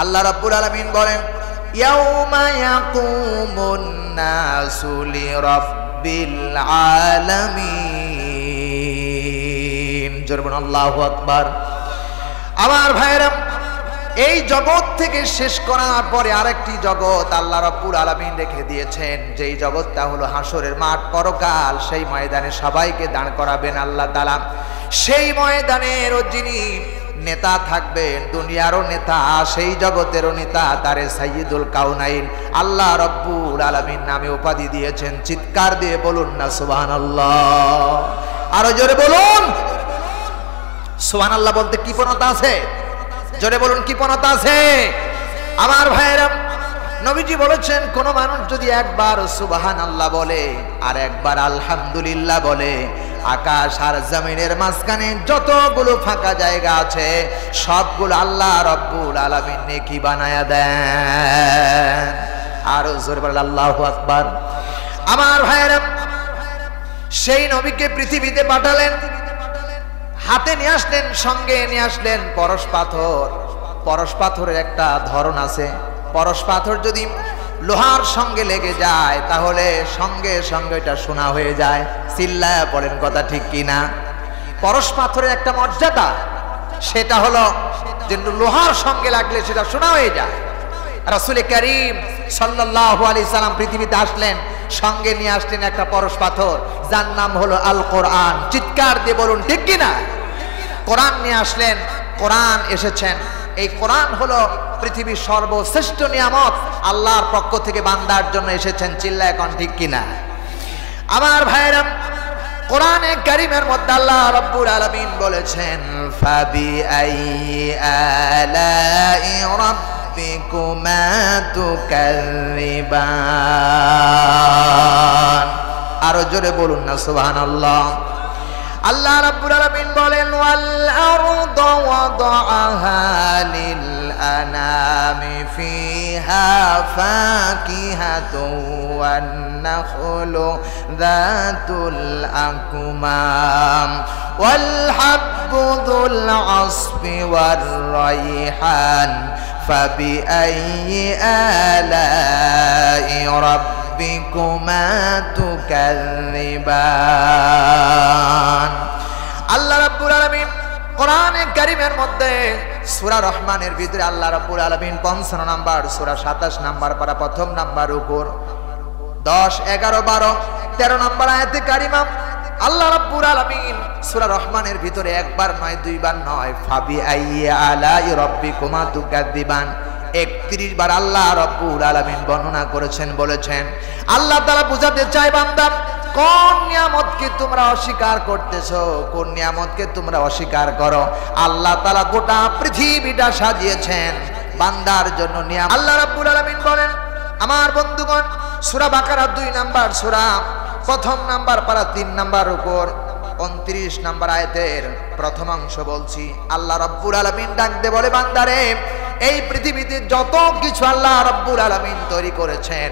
আল্লাহ রাব্বুল আলামিন বলেন ইয়াউমা ইয়াকুমুন নাসু লিরাব্বিল আলামিন। জোরে বলুন আল্লাহু আকবার। আমার ভাইরা, এই জগৎ থেকে শেষ করার পরে আরেকটি জগৎ আল্লাহ রাব্বুল আলামিন রেখে দিয়েছেন, যেই জগৎটা হলো হাসরের মাঠ, পরকাল। সেই ময়দানে সবাইকে দাঁড় করাবেন আল্লাহ তাআলা। সেই ময়দানের যিনি নেতা থাকবেন, দুনিয়ারও নেতা, সেই জগতেরও নেতা, তারে সাইয়্যিদুল কাউনাইন আল্লাহ রাব্বুল আলামিন নামে উপাধি দিয়েছেন। চিৎকার দিয়ে বলুন না সুবহানাল্লাহ। আরো জোরে বলুন সুবহানাল্লাহ। বলতে কৃপণতা আছে? জোরে বলুন কৃপণতা আছে? আমার ভাইরা, নবীজি বলেছেন কোন মানুষ যদি একবার সুবহানাল্লাহ বলে আর একবার আলহামদুলিল্লাহ বলে, আকাশ আর জমিনের মাঝখানে যতগুলো ফাঁকা জায়গা আছে সবগুলো আল্লাহ রাব্বুল আলামিন নেকি বানায়া দেন। আর জোরে বলেন আল্লাহু আকবার। আমার ভাইরা, সেই নবীকে পৃথিবীতে পাঠালেন, হাতে নিয়ে আসলেন, সঙ্গে নিয়ে আসলেন পরশ পাথর। পরশ পাথরের একটা ধরন আছে, পরশ পাথর যদি লোহার সঙ্গে লেগে যায় তাহলে সঙ্গে সঙ্গে এটা সোনা হয়ে যায়। চিল্লায়া পড়েন কথা ঠিক কিনা? পরশ পাথরের একটা মর্যাদা, সেটা হলো যে লোহার সঙ্গে লাগলে সেটা সোনা হয়ে যায়। রাসূল করিম সাল্লাল্লাহু আলাইহি সাল্লাম পৃথিবীতে আসলেন, সঙ্গে নিয়ে আসলেন একটা পরশ পাথর, যার নাম হলো আল কোরআন। চিৎকার দিয়ে বলুন ঠিক কিনা? কোরআন নিয়ে আসলেন, কোরআন এসেছেন। এই কোরআন হলো পৃথিবীর সর্বশ্রেষ্ঠ নিয়ামত, আল্লাহর পক্ষ থেকে বান্দার জন্য এসেছেন। চিল্লায় কোন ঠিক কিনা? আমার ভাইরা, কোরআনে কারীমের মধ্যে আল্লাহ রাব্বুল আলামিন বলেছেন ফাবিআইয়ি আলাই রাব্বিকুমা তুকাযযিবান। আরো জোরে বলুন না সুবহানাল্লাহ। আল্লাহ রাব্বুল আলামিন বলেন ওয়াল আরদা ওয়াদাআহা লিল আনামি ফিহা ফাকিহাতু ওয়ান নাখলু যাতুল আকমাম ওয়াল হাব্বু যুল আসফি ওয়ার রাইহান ফাবিআইয়ি আলাই রাব্বিকুমা তুকাযযিবান। আল্লাহ রাব্বুল আলামিন কোরআনে কারীমের মধ্যে সূরা রহমানের ভিতরে আল্লাহ রাব্বুল আলামিন 55 নাম্বার সূরা 27 নাম্বার পারা প্রথম নাম্বার উপর 10, 11, 12, 13 নাম্বার আয়াতে কারিমা আল্লাহ রাব্বুল আলামিন সূরা রহমানের ভিতরে একবার নয়, দুইবার নয়, ফাবিআইয়ি আলাই রাব্বিকুমা তুকাযযিবান 31 বার আল্লাহ রাব্বুল আলামিন বর্ণনা করেছেন। বলেছেন আল্লাহ তাআলা বুঝাতে চায়, বান্দা কোন নিয়ামতকে তোমরা অস্বীকার করতেছো, কোন নিয়ামতকে তোমরা অস্বীকার করো। আল্লাহ তাআলা গোটা পৃথিবীটা সাজিয়েছেন বান্দার জন্য নিয়ামত। আল্লাহ রাব্বুল আলামিন বলেন, আমার বন্ধুগণ, সূরা বাকারা 2 নাম্বার সূরা প্রথম নাম্বার পারা 3 নাম্বার উপর 29 নাম্বার আয়াতের প্রথম অংশ বলছি। আল্লাহ রাব্বুল আলামিন ডাক দিয়ে বলে, বান্দারে এই পৃথিবীতে যত কিছু আল্লাহ রাব্বুল আলামিন তৈরি করেছেন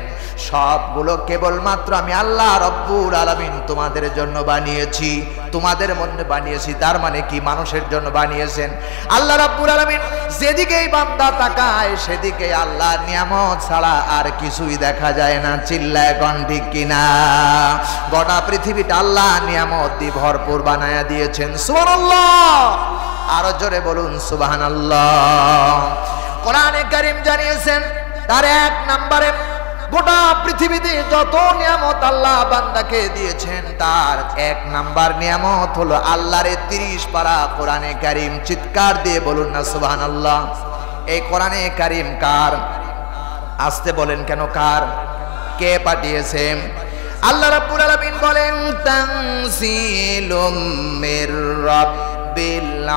সবগুলো কেবলমাত্র আমি আল্লাহ রাব্বুল আলামিন তোমাদের জন্য বানিয়েছি, তোমাদের মধ্যে বানিয়েছি। তার মানে কি? মানুষের জন্য বানিয়েছেন। আল্লাহ রাব্বুল আলামিন যেদিকেই বান্দা তাকায় সেদিকে আল্লাহ নিয়ামত ছাড়া আর কিছুই দেখা যায় না। চিল্লায় কোন ঠিক কিনা? গোটা পৃথিবীটা আল্লাহ নিয়ামত দিয়ে ভরপুর বানায়া দিয়েছেন। সুবহানাল্লাহ। আরো জোরে বলুন সুবহানাল্লাহ। কোরআনে কারীম জানিয়েছেন তার 1 নম্বরে গোটা পৃথিবীতে যত নিয়ামত আল্লাহ বান্দাকে দিয়েছেন তার 1 নাম্বার নিয়ামত হলো আল্লাহর 30 পারা কোরআনে কারীম। চিৎকার দিয়ে বলুন না সুবহানাল্লাহ। এই কোরআনে কারীম কার? আসতে বলেন কেন কার? কে পাঠিয়েছেন? আল্লাহ রাব্বুল আলামিন বলেন তানসিলুম মির রাব্বিল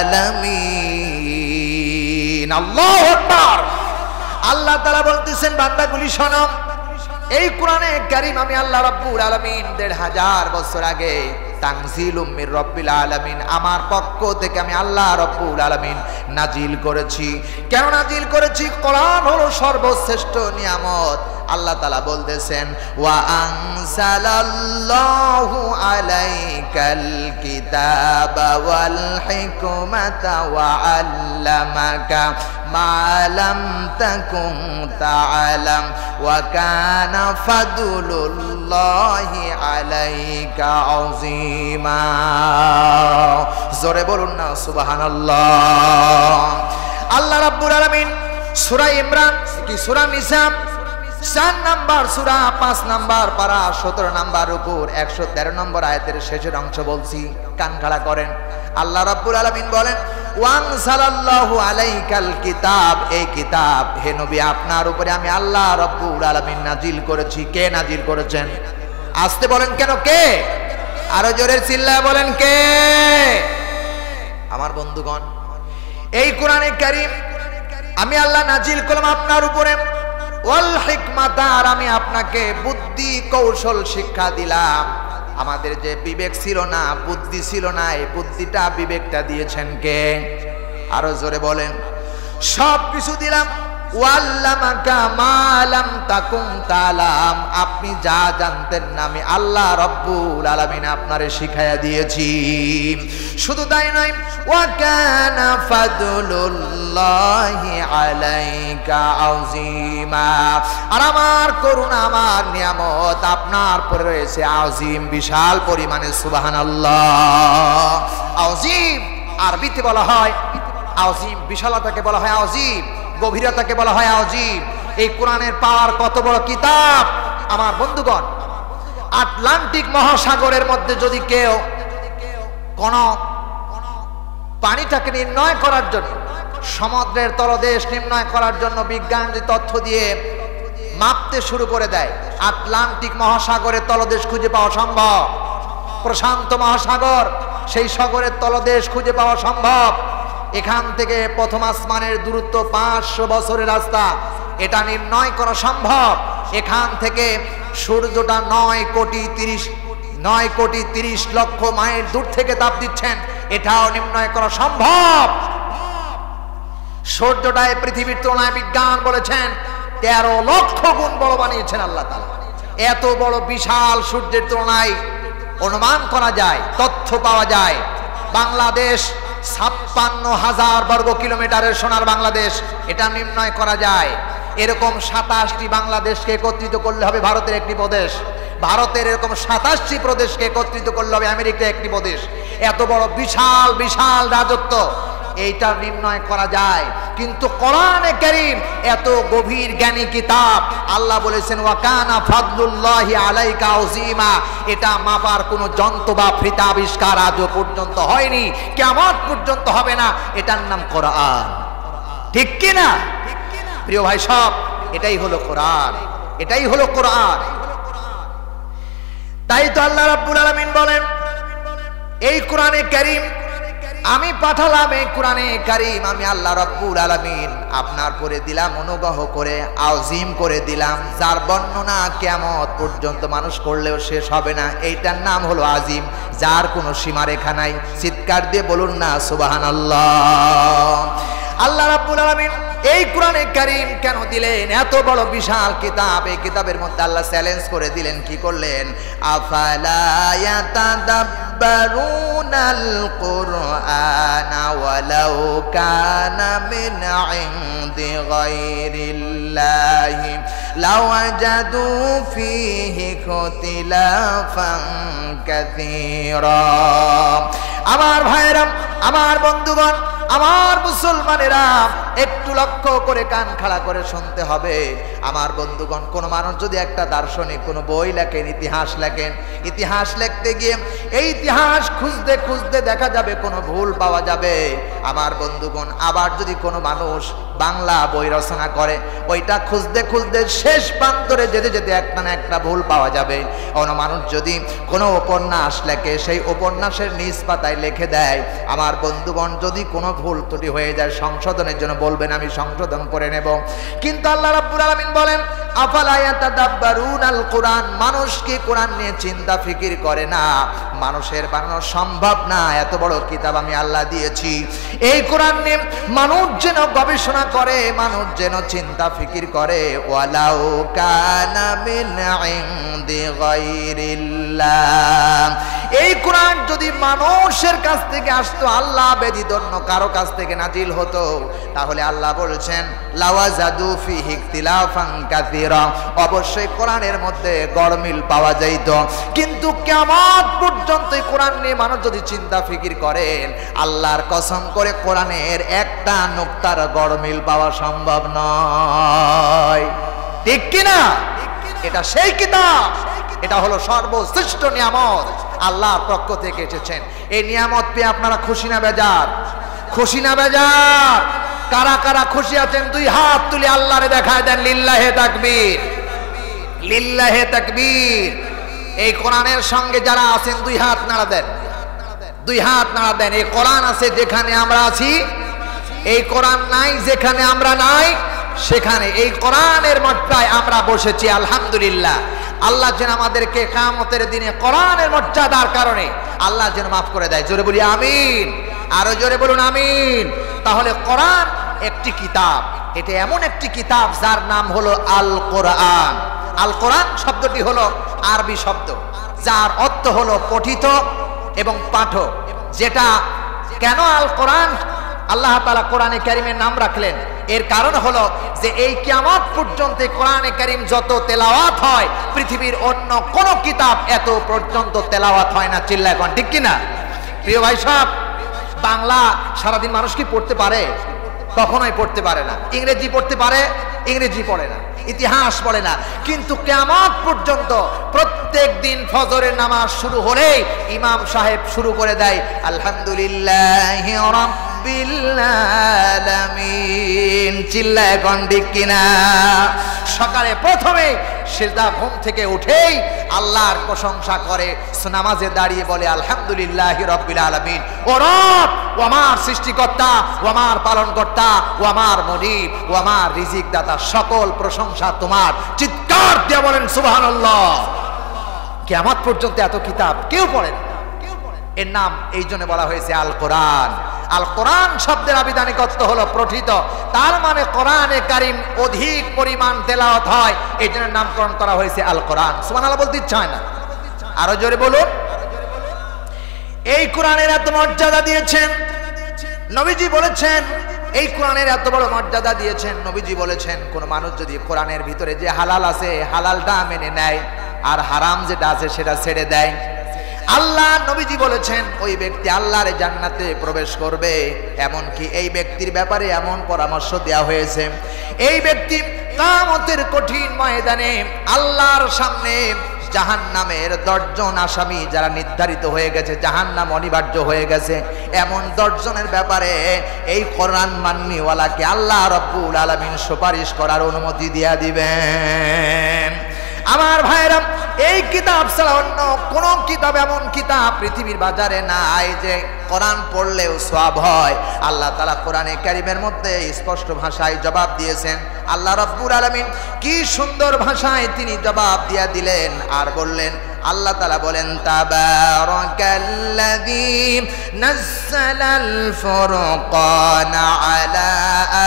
আলামিন। আল্লাহু আকবার। আল্লাহ তাআলা বলতেছেন, বান্দাগুলি শোনো, এই কোরআনে কারীম আমি আল্লাহ রাব্বুল আলামিন 1500 বছর আগে তানজিলুম মির রাব্বিল আলামিন আমার পক্ষ থেকে আমি আল্লাহ রাব্বুল আলামিন নাজিল করেছি। কেন নাজিল করেছি? কোরআন হলো সর্বশ্রেষ্ঠ নিয়ামত। আল্লাহ তাআলা বলতেছেন ওয়া আনসালাল্লাহু আলাইকাল কিতাবা ওয়াল হিকমাতা ওয়া আল্লামাকা মা লাম তাকুন তা'লাম ওয়া কানা ফাদলুল্লাহি আলাইকা আযীমা। জোরে বলুন না সুবহানাল্লাহ। আল্লাহ রাব্বুল আলামিন সূরা ইমরান কি সূরা নিসা 4 নাম্বার সূরা 5 নাম্বার পারা 17 নাম্বার উপর 113 নম্বর আয়াতের শেষের অংশ বলছি, কান খাড়া করেন। আল্লাহ রাব্বুল আলামিন বলেন ওয়ানজালাল্লাহু আলাইকাল কিতাব, এই কিতাব হে নবী আপনার উপরে আমি আল্লাহ রাব্বুল আলামিন নাজিল করেছি। কে নাজিল করেছেন? আস্তে বলেন কেন, কে? আরো জোরে চিল্লায় বলেন কে? আমার বন্ধুগণ, এই কোরআনে কারীম আমি আল্লাহ নাজিল করলাম আপনার উপরে। ওয়াল হিকমাতা, আর আমি আপনাকে বুদ্ধি কৌশল শিক্ষা দিলাম। আমাদের যে বিবেক ছিল না, বুদ্ধি ছিল না, এই বুদ্ধিটা বিবেকটা দিয়েছেন কে? আরো জোরে বলেন। সব কিছু দিলাম। ওয়াল্লামাকা মা লাম তাকুন তা'লাম, আপনি যা জানতেন না আমি আল্লাহ রাব্বুল আলামিন আপনারে শিখায়া দিয়েছি। শুধু তাই নয়, ওয়া কানা ফাদলুল্লাহি আলাইকা আযীমা, আর আমার করুণা আমার নিয়ামত আপনার পরে রয়েছে আযীম, বিশাল পরিমাণে। সুবহানাল্লাহ। আযীম আরবিতে বলা হয় আযীম, বিশালতাকে বলা হয় আযীম, গভীরতাকে বলা হয় আযীম। এই কোরআনের পাওয়ার কত বড় কিতাব আমার বন্ধুগণ। আটলান্টিক মহাসাগরের মধ্যে যদি কেউ কোন পানিটাকে নির্ণয় করার জন্য, সমুদ্রের তলদেশ নির্ণয় করার জন্য বিজ্ঞান যে তথ্য দিয়ে মাপতে শুরু করে দেয়, আটলান্টিক মহাসাগরের তলদেশ খুঁজে পাওয়া সম্ভব। প্রশান্ত মহাসাগর, সেই সাগরের তলদেশ খুঁজে পাওয়া সম্ভব। এখান থেকে প্রথম আসমানের দূরত্ব 500 বছরের রাস্তা, এটা নির্ণয় করা সম্ভব। এখান থেকে সূর্যটা 9 কোটি 30 লক্ষ মাইল দূর থেকে তাপ দিচ্ছেন, এটাও নির্ণয় করা সম্ভব। সূর্যটায় পৃথিবীর তুলনায় বিজ্ঞান বলেছেন 13 লক্ষ গুণ বড় বানিয়েছেন আল্লাহ তাআলা। এত বড় বিশাল সূর্যের তুলনায় অনুমান করা যায়, তথ্য পাওয়া যায়। বাংলাদেশ 56,000 বর্গ কিলোমিটারের সোনার বাংলাদেশ, এটা নির্ণয় করা যায়। এরকম 27টি বাংলাদেশকে একত্রিত করলে হবে ভারতের একটি প্রদেশ। ভারতের এরকম 27টি প্রদেশকে একত্রিত করলে হবে আমেরিকা একটি প্রদেশ। এত বড় বিশাল বিশাল রাজত্ব, এইটা নির্ণয় করা যায়। কিন্তু কোরআনে কারীম এত গভীর জ্ঞানী কিতাব, আল্লাহ বলেছেন ওয়া কানা ফাদলুল্লাহি আলাইকা আযীমা, এটা মাপার কোনো যন্ত্র বা ফিতা আবিষ্কার আজও পর্যন্ত হয়নি, কিয়ামত পর্যন্ত হবে না। এটার নাম কোরআন, ঠিক কি না প্রিয় ভাই? সব এটাই হলো কোরআন, এটাই হলো কোরআন। তাই তো আল্লাহ রাব্বুল আলামিন বলেন এই কোরআনে কারীম আমি পাঠালাম, এই কোরআনে কারীম আমি আল্লাহ রাব্বুল আলামিন আপনার পরে দিলাম, অনুগ্রহ করে আযীম করে দিলাম, যার বর্ণনা কিয়ামত পর্যন্ত মানুষ করলেও শেষ হবে না। এইটার নাম হলো আযীম, যার কোনো সীমারেখা নাই। চিৎকার দিয়ে বলুন না সুবহানাল্লাহ। আল্লাহ রাব্বুল আলামিন এই কোরআনে কারীম কেন দিলেন? এত বড় বিশাল কিতাব, এই কিতাবের মধ্যে আল্লাহ চ্যালেঞ্জ করে দিলেন। কি করলেন? আফালা ইয়াতাদাব্বারুনাল কুরআনা ওয়ালাউ কানা মিন ইনদি গায়রিল্লাহি লাওয়াজাদু ফীহি ইখতিলাফান কাসীরা। আমার ভাইরা, আমার বন্ধুগণ, আমার মুসলমানেরা, একটু লক্ষ্য করে কান খাড়া করে শুনতে হবে। আমার বন্ধুগণ, কোন মানুষ যদি একটা দার্শনিক কোন বই লেখেন, ইতিহাস লেখেন, ইতিহাস লিখতে গিয়ে এই ইতিহাস খুঁজতে খুঁজতে দেখা যাবে কোনো ভুল পাওয়া যাবে। আমার বন্ধুগণ, আবার যদি কোনো মানুষ বাংলা বই রচনা করে, ওইটা খুঁজতে খুঁজতে শেষ প্রান্তরে যেতে যেতে একটা না একটা ভুল পাওয়া যাবে। কোনো মানুষ যদি কোনো উপন্যাস লেখে, সেই উপন্যাসের নিজ পাতায় লিখে দেয়, আমার বন্ধুগণ যদি কোনো ভুল ত্রুটি হয়ে যায় সংশোধনের জন্য বলবেন, আমি সংশোধন করে নেব। কিন্তু আল্লাহ রাব্বুল আলামিন বলেন আফালা ইয়াতাদাব্বারুনাল কুরআন, মানুষ কি কোরআন নিয়ে চিন্তা ফিকির করে না? মানুষের বানানো সম্ভব না, এত বড় কিতাব আমি আল্লাহ দিয়েছি। এই কোরআন নিয়ে মানুষ যেন গবেষণা করে, মানুষ যেন চিন্তা ফিকির করে। ওয়ালাউ কানা মিন ইনদি গায়রিল্লাহ, এই কোরআন যদি মানুষের কাছ থেকে আসতো, আল্লাহ ব্যতীত অন্য কারো কাছ থেকে নাজিল হতো, তাহলে আল্লাহ বলছেন লাওয়াজাদু ফিহি ইখতিলাফান কাসীরা, অবশ্যই কোরআনের মধ্যে গড়মিল পাওয়া যাইত। কিন্তু কিয়ামত পর্যন্ত এই কোরআন নিয়ে মানুষ যদি চিন্তা ফিকির করেন, আল্লাহর কসম করে কোরআনের একটা নুকতার গড়মিল পাওয়া সম্ভব নয়। ঠিক কিনা? এটা সেই কিতাব, এটা হলো সর্বশ্রেষ্ঠ নিয়ামত, আল্লাহর পক্ষ থেকে এসেছেন। এই নিয়ামত পেয়ে আপনারা খুশি না বেজার? খুশি না বেজার? কারা কারা খুশি আছেন দুই হাত তুলে আল্লাহরে দেখায় দেন লিল্লাহে তাকবীর, লিল্লাহে তাকবীর। এই কোরআনের সঙ্গে যারা আছেন দুই হাত নাড়া দেন, দুই হাত নাড়া দেন। এই কোরআন আছে যেখানে আমরা আছি, এই কোরআন নাই যেখানে আমরা নাই, সেখানে এই কোরআনের মর্যাদায় আমরা বসেছি, আলহামদুলিল্লাহ। আল্লাহ যেন আমাদেরকে কিয়ামতের দিনে কোরআনের মর্যাদার কারণে আল্লাহ যেন মাফ করে দেয়। জোরে বলি আমিন, আরো জোরে বলুন আমিন। তাহলে কোরআন একটি কিতাব, এটা এমন একটি কিতাব যার নাম হলো আল কোরআন। আল কোরআন শব্দটি হলো আরবি শব্দ, যার অর্থ হলো পঠিত এবং পাঠক। যেটা কেন আল কোরআন আল্লাহ তাআলা কোরআনে কারীমের নাম রাখলেন, এর কারণ হলো যে এই কিয়ামত পর্যন্ত কোরআনে কারীম যত তেলাওয়াত হয়, পৃথিবীর অন্য কোন কিতাব এত পর্যন্ত তেলাওয়াত হয় না। চিল্লায় কোন ঠিক কিনা? প্রিয় ভাই সাহেব, বাংলা সারাদিন মানুষ কি পড়তে পারে? কখনোই পড়তে পারে না। ইংরেজি পড়তে পারে, ইংরেজি পড়ে না। ইতিহাস পড়ে না। কিন্তু কিয়ামত পর্যন্ত প্রত্যেক দিন ফজরের নামাজ শুরু হলেই ইমাম সাহেব শুরু করে দেয় আলহামদুলিল্লাহি রাব্বিল আলামিন। চিল্লায় কোন ঠিক কিনা? সকালে প্রথমে সিজদা ঘুম থেকে উঠেই আল্লাহর প্রশংসা করে, নামাজে দাঁড়িয়ে বলে আলহামদুলিল্লাহি রাব্বিল আলামিন। ও রব, ও আমার সৃষ্টিকর্তা, ও আমার পালনকর্তা, ও আমার মুনিব, ও আমার রিজিক দাতা, সকল প্রশংসা তোমার। চিৎকার দিয়ে বলেন সুবহানাল্লাহ। কিয়ামত পর্যন্ত এত কিতাব কেউ পড়ে না। এর নাম এই জন্য বলা হয়েছে আল কোরআন। আল কোরআন শব্দের আবিধানিক অর্থ হলো পঠিত, তার মানে কোরআনে কারীম অধিক পরিমাণ তেলাওয়াত হয়, এই জন্য নামকরণ করা হয়েছে আল কোরআন। সুবহানাল্লাহ বলতে ইচ্ছা হয় না? আরো জোরে বলুন। এই কোরআনের এত মর্যাদা দিয়েছেন নবীজি বলেছেন, এই কোরআনের এত বড় মর্যাদা দিয়েছেন নবীজি বলেছেন, কোন মানুষ যদি কোরআনের ভিতরে যে হালাল আছে হালালটা মেনে নেয় আর হারাম যেটা আছে সেটা ছেড়ে দেয়, আল্লাহ নবীজি বলেছেন ওই ব্যক্তি আল্লাহর জান্নাতে প্রবেশ করবে। এমনকি এই ব্যক্তির ব্যাপারে এমন পরামর্শ দেওয়া হয়েছে, এই ব্যক্তি কিয়ামতের কঠিন ময়দানে আল্লাহর সামনে জাহান্নামের 10 জন আসামি যারা নির্ধারিত হয়ে গেছে, জাহান্নাম অনিবার্য হয়ে গেছে, এমন 10 জনের ব্যাপারে এই কোরআন মান্যওয়ালাকে আল্লাহ রাব্বুল আলামিন সুপারিশ করার অনুমতি দিয়ে দিবেন। আমার ভাইরা, এই কিতাব ছাড়া অন্য কোন কিতাব এমন কিতাব পৃথিবীর বাজারে নাই যে কোরআন পড়লেও সওয়াব হয়। আল্লাহ তাআলা কোরআনে কারীমের মধ্যে স্পষ্ট ভাষায় জবাব দিয়েছেন। আল্লাহ রাব্বুল আলামিন কি সুন্দর ভাষায় তিনি জবাব দিয়ে দিলেন আর বললেন, আল্লাহ তাআলা বলেন তাবারাকাল্লাযী নাযালাল ফুরকানা আলা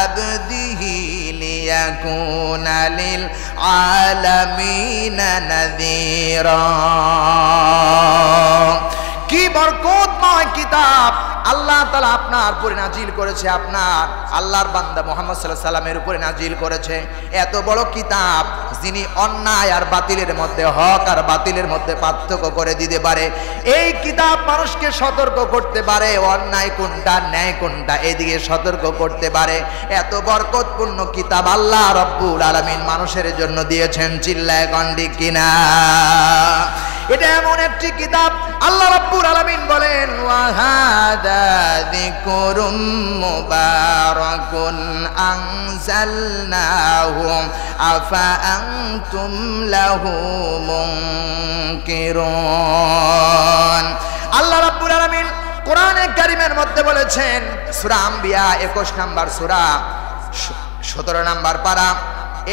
আবদিহি লিয়াকুনা লিল আলামিনা নাযীরা। কি বরকতময় কিতাব আল্লাহ তাআলা আপনার উপরে নাজিল করেছে, আপনার আল্লাহর বান্দা মুহাম্মদ সাল্লাল্লাহু আলাইহি সাল্লামের উপরে নাজিল করেছে। এত বড় কিতাব যিনি অন্যায় আর বাতিলের মধ্যে, হক আর বাতিলের মধ্যে পার্থক্য করে দিতে পারে। এই কিতাব মানুষকে সতর্ক করতে পারে, অন্যায় কোনটা ন্যায় কোনটা এদিকে সতর্ক করতে পারে। এত বরকতপূর্ণ কিতাব আল্লাহ রাব্বুল আলামিন মানুষের জন্য দিয়েছেন। চিল্লায় কোন ঠিক কিনা? এটা এমন একটি কিতাব আল্লাহ রাব্বুল আলামিন বলেন ওয়া হাদা যিকরুম মুবারাকুন আনজালনাহু আফা আনতুম লাহু মুনকিরুন। আল্লাহ রাব্বুল আলামিন কোরআনে কারীমের মধ্যে বলেছেন, সূরা আম্বিয়া 21 নম্বর সূরা 17 নম্বর পারা,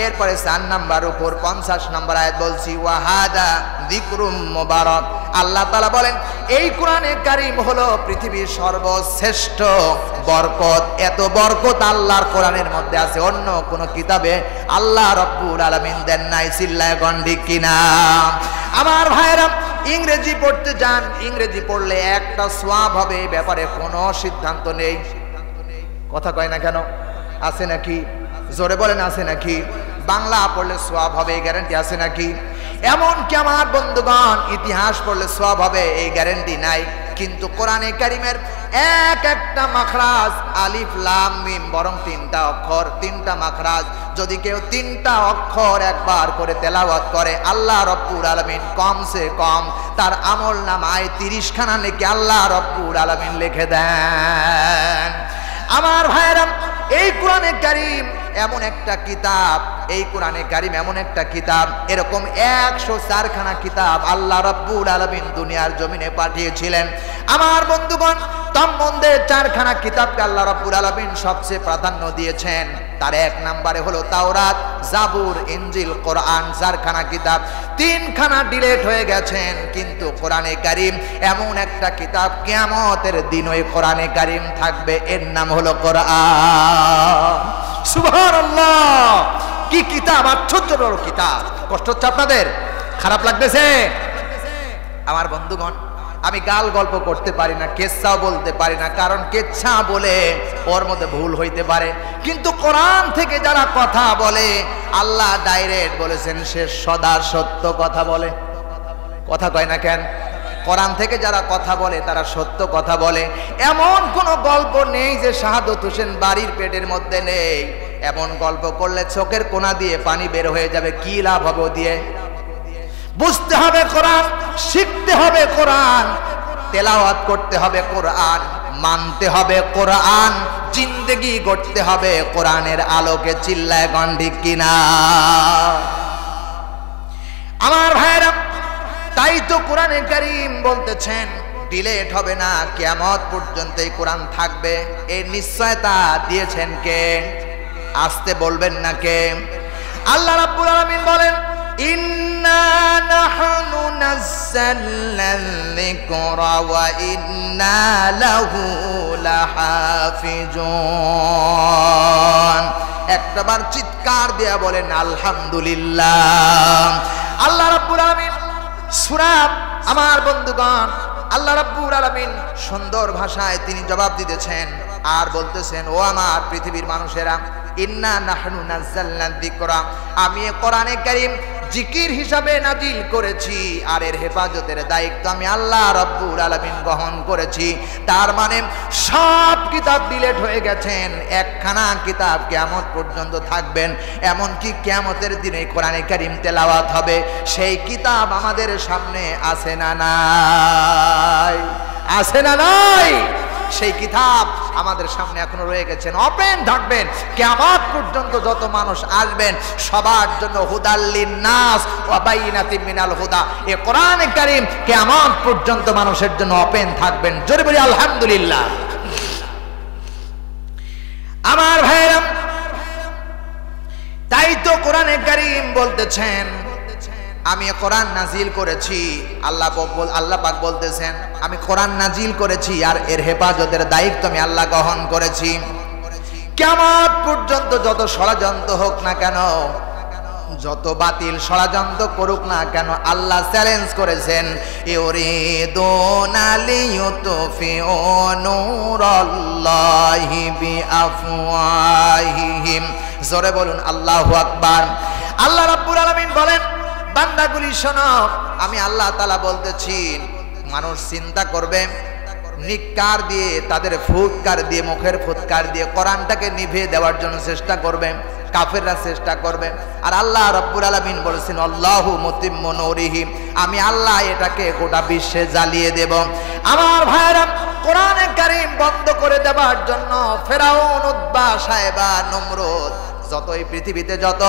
এরপরে 4 নাম্বার উপর 50 নম্বর আয়াত বলছি ওয়া হাদা যিকরুম মুবারাক। আল্লাহ তাআলা বলেন এই কোরআনে কারীম হলো পৃথিবীর সর্বশ্রেষ্ঠ বরকত। এত বরকত আল্লাহর কোরআনের মধ্যে আছে, অন্য কোন কিতাবে আল্লাহ রাব্বুল আলামিন দেন নাই। চিল্লায় কোন ঠিক কিনা? আমার ভাইরা, ইংরেজি পড়তে যান, ইংরেজি পড়লে একটা সওয়াব হবে, এই ব্যাপারে কোনো সিদ্ধান্ত নেই। কথা কয় না কেন? আছে নাকি? জোরে বলেন আছে নাকি? বাংলা পড়লে সওয়াব হবে এই গ্যারান্টি আছে নাকি? এমনকি আমার বন্ধুগণ ইতিহাস পড়লে সওয়াব হবে এই গ্যারান্টি নাই। কিন্তু কোরআনে কারিমের এক একটা মাখরাজ, আলিফ লাম মিম, বরং তিনটা অক্ষর, তিনটা মাখরাজ, যদি কেউ তিনটা অক্ষর একবার করে তেলাওয়াত করে আল্লাহ রব্বুল আলামিন কমসে কম তার আমল নামায় 30 খানা নেকি আল্লাহ রব্বুল আলামিন লিখে দেন। আমার ভাইরা, এই কোরআনে কারীম এমন একটা কিতাব, এই কোরআনে কারীম এমন একটা কিতাব, এরকম 104 খানা কিতাব আল্লাহ রাব্বুল আলামিন দুনিয়ার জমিনে পাঠিয়েছিলেন। আমার বন্ধুগণ, তার মধ্যে 4 খানা কিতাবকে আল্লাহ রাব্বুল আলামিন সবচেয়ে প্রাধান্য দিয়েছেন। তার 1 নম্বরে হলো তাওরাত, জাবুর, ইনজিল, কোরআন। 4 খানা কিতাব, 3 খানা ডিলিট হয়ে গেছেন। কিন্তু কোরআনে কারীম এমন একটা কিতাব, কিয়ামতের দিন ওই কোরআনে কারীম থাকবে, এর নাম হলো কোরআন। সুবহানাল্লাহ! কি কিতাব, আশ্চর্য বড় কিতাব। কষ্ট হচ্ছে আপনাদের? খারাপ লাগতেছে? আমার বন্ধুগণ, আমি গাল গল্প করতে পারি না, কেচ্ছাও বলতে পারি না, কারণ কেচ্ছা বলে ওর মধ্যে ভুল হইতে পারে। কিন্তু কোরআন থেকে যারা কথা বলে, আল্লাহ ডাইরেক্ট বলেছেন সে সদা সত্য কথা বলে। কথা কয় না কেন? কোরআন থেকে যারা কথা বলে তারা সত্য কথা বলে। এমন কোন গল্প নেই যে শাহাদত হোসেন বাড়ির পেটের মধ্যে নেই। এমন গল্প করলে চোখের কোনা দিয়ে পানি বের হয়ে যাবে, কি লাভ হবে দিয়ে? বুঝতে হবে কোরআন, শিখতে হবে কোরআন, তেলাওয়াত করতে হবে কোরআন, মানতে হবে কোরআন, জিন্দেগি গড়তে হবে কোরআনের আলোকে। চিল্লায় গন্ডি কিনা? আমার ভাইরা, তাই তো কোরআনে কারীম বলতেছেন ডিলেট হবে না, কিয়ামত পর্যন্ত এই কোরআন থাকবে। এই নিশ্চয়তা দিয়েছেন কে? আসতে বলবেন না কে? আল্লাহ রাব্বুল আলামিন বলেন, ইন্না নাহনু নাযালনা যিকরা ওয়া ইন্না লাহু লাহাফিজুন। একবার চিৎকার দেয়া বলেন আলহামদুলিল্লাহ। আল্লাহ রাব্বুল আলামিন সূরা, আমার বন্ধুগণ, আল্লাহ রাব্বুল আলামিন সুন্দর ভাষায় তিনি জবাব দিতেছেন আর বলতেছেন, ও আমার পৃথিবীর মানুষেরা, ইন্না নাহনু নাযালনা যিকরা, আমি কোরআনে কারীম জিকির হিসাবে নাজিল করেছি, আর এর হেফাজতের দায়িত্ব আমি আল্লাহ রাব্বুল আলামিন গ্রহণ করেছি। তার মানে সব কিতাব ডিলিট হয়ে গেছেন, একখানা কিতাব কিয়ামত পর্যন্ত থাকবেন। এমনকি কিয়ামতের দিনে কোরআনে কারীম তেলাওয়াত হবে। সেই কিতাব আমাদের সামনে আছে না নাই? আছে না নাই? সেই কিতাব আমাদের সামনে এখনো রয়ে গেছেন, ওপেন থাকবেন কিয়ামত পর্যন্ত। যত মানুষ আসবেন সবার জন্য হুদাল্লিন নাস ওয়া বাইনাতিন মিনাল হুদা, এই কোরআনে কারীম কিয়ামত পর্যন্ত মানুষের জন্য ওপেন থাকবেন। জোরে বলি আলহামদুলিল্লাহ। আমার ভাইরা, তাই তো কোরআনে কারীম বলতেছেন আমি কোরআন নাজিল করেছি। আল্লাহ পাক বলতেছেন আমি কোরআন নাজিল করেছি, আর এর হেফাজতের দায়িত্ব আমি আল্লাহ গ্রহণ করেছি। কিয়ামত পর্যন্ত যত ষড়যন্ত্র হোক না কেন, যত বাতিল ষড়যন্ত্র করুক না কেন, আল্লাহ চ্যালেঞ্জ করেছেন, ইউরিদুনা লিইউতফিউ নূরাল্লাহি বিআফওয়াহিহিম। জোরে বলুন আল্লাহু আকবার। আল্লাহ রাব্বুল আলামিন বলেন, বান্দাগুলি শোনো, আমি আল্লাহ তাআলা বলতেছি, মানুষ চিন্তা করবে নিকার দিয়ে, তাদের ফুৎকার দিয়ে, মুখের ফুৎকার দিয়ে কোরআনটাকে নিভিয়ে দেওয়ার জন্য চেষ্টা করবে, কাফেররা চেষ্টা করবে। আর আল্লাহ রাব্বুল আলামিন বলেছেন, আল্লাহু মুতিম্মু নূরিহি, আমি আল্লাহ এটাকে গোটা বিশ্বে জ্বালিয়ে দেব। আমার ভাইরা, কোরআনে কারীম বন্ধ করে দেওয়ার জন্য ফেরাউন, উতবা, সায়বা, নমরুদ, যত এই পৃথিবীতে যত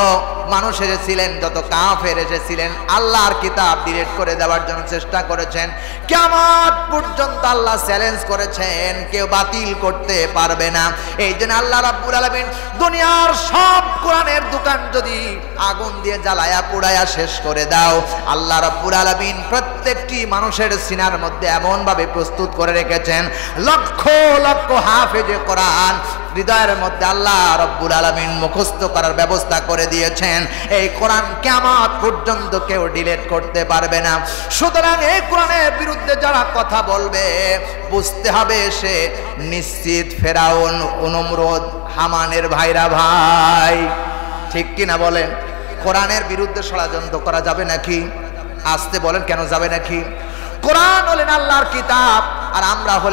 মানুষ এসেছিলেন, যত কাফের এসেছিলেন, আল্লাহর কিতাব ডিলিট করে দেওয়ার জন্য চেষ্টা করেছেন। কিয়ামত পর্যন্ত আল্লাহ চ্যালেঞ্জ করেছেন, কেউ বাতিল করতে পারবে না। এই জন্য আল্লাহ রাব্বুল আলামিন দুনিয়ার সব কোরআনের দোকান যদি আগুন দিয়ে জ্বালায়া পোড়ায়া শেষ করে দাও, আল্লাহ রাব্বুল আলামিন প্রত্যেকটি মানুষের সিনার মধ্যে এমন ভাবে প্রস্তুত করে রেখেছেন, লক্ষ লক্ষ হাফেজে কোরআন হৃদয়ের মধ্যে আল্লাহ রব্বুল আলামিন মুখস্থ করার ব্যবস্থা করে দিয়েছেন। এই কোরআন কিয়ামত পর্যন্ত কেউ ডিলিট করতে পারবে না। সুতরাং এই কোরআনের বিরুদ্ধে যারা কথা বলবে বুঝতে হবে সে নিশ্চিত ফেরাউন, নমরুদ, হামানের ভাইরা ভাই। ঠিক কিনা বলেন? কোরআনের বিরুদ্ধে ষড়যন্ত্র করা যাবে নাকি? আসতে বলেন, কেন যাবে নাকি? কোরআন হলেন আল্লাহর কিতাব, আর আমরা হলেন